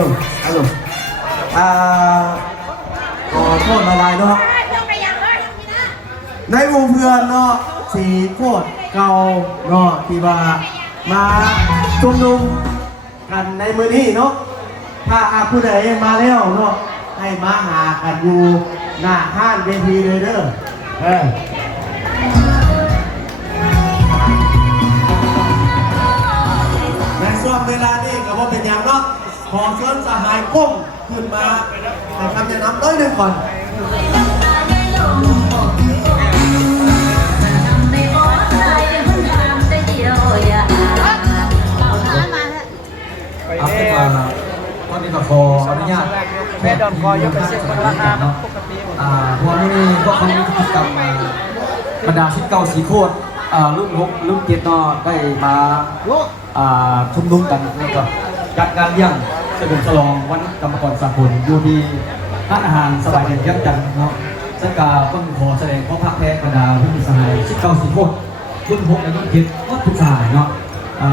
ลูกเอาลูกขอโทษอะไรเนาะในวงเพื่อนเนาะสีโคตรเก่าเนาะที่ว่ามาชุมนุมกันในมือนี้เนาะถ้าผู้ใดมาแล้วเนาะให้มาหากันอยู่หน้าห้านเวทีเลยเด้อในช่วงเวลานี้ก็ว่าเป็นอย่างเนาะขอเชิญสหายก้มขึ้นมาให้คำแนะนำด้วยหนึ่งก่อนครับขึ้นมาตอนนี้ก็ขออนุญาตแม่ดอนคอยกไปเช็คราคาเนาะพวกนี้พวกเขามีกิจกรรมบรรดาชิดเก่าสีโคตรรุ่น6รุ่น7เนาะได้มาชุมนุมกันแล้วก็จัดงานเลี้ยงเฉลิมฉลองวันกรรมกรสากลอยู่ที่ร้านอาหารสบายเย็นย่ำจันทร์เนาะซึ่งก็ต้องขอแสดงความภาคแพ้บรรดาผู้มีสหายชิดเก่าสีโคตรรุ่น6และรุ่น7วัดทุกสายเนาะ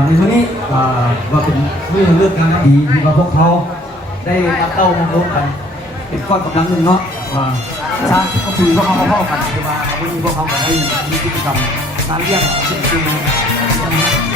ในวันนี้ว่าเป็นเรื่องงานดีที่ว่าพวกเขาได้มาเต้ามารวมกันเป็นก้อนกำลังหนึ่งเนาะชาติก็คือพวกเขาเข้ากันคือว่าวันนี้พวกเขาได้มีกิจกรรมการเลี้ยงจริงๆ